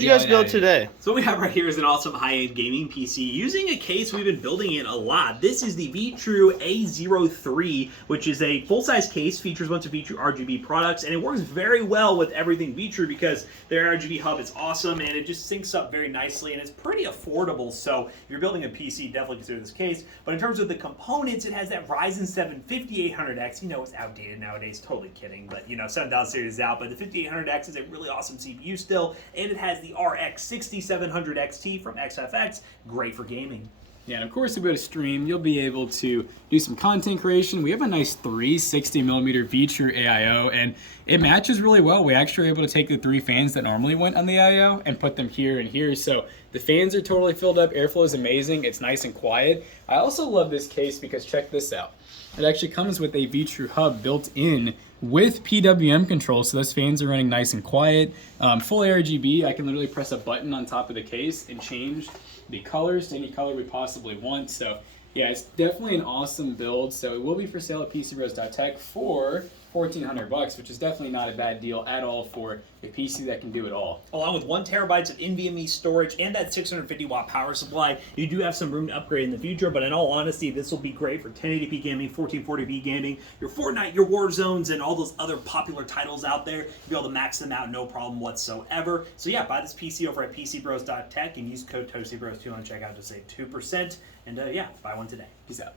What'd you guys build today? So what we have right here is an awesome high-end gaming PC using a case we've been building in a lot. This is the VTrue A03, which is a full-size case, features a bunch of VTrue RGB products, and it works very well with everything VTrue because their RGB hub is awesome and it just syncs up very nicely and it's pretty affordable. So if you're building a PC, definitely consider this case. But in terms of the components, it has that Ryzen 7 5800X. You know it's outdated nowadays, totally kidding, but you know 7000 series is out. But the 5800X is a really awesome CPU still, and it has the RX 6700 XT from XFX, great for gaming. Yeah, and of course, if you go to stream, you'll be able to do some content creation. We have a nice 360mm VTrue AIO, and it matches really well. We actually were able to take the 3 fans that normally went on the AIO and put them here and here. So the fans are totally filled up. Airflow is amazing. It's nice and quiet. I also love this case because check this out. It actually comes with a VTrue hub built in with PWM control, so those fans are running nice and quiet. Full RGB, I can literally press a button on top of the case and change the colors to any color we possibly want. So yeah, it's definitely an awesome build. So it will be for sale at PCBros.tech for $1,400, which is definitely not a bad deal at all for a PC that can do it all. Along with 1 terabyte of NVMe storage and that 650 watt power supply, you do have some room to upgrade in the future, but in all honesty, this will be great for 1080p gaming, 1440p gaming, your Fortnite, your Warzones, and all those other popular titles out there. You'll be able to max them out, no problem whatsoever. So yeah, buy this PC over at PCBros.tech and use code ToastyBros2 on checkout to save 2%. And yeah, buy one today. Peace out.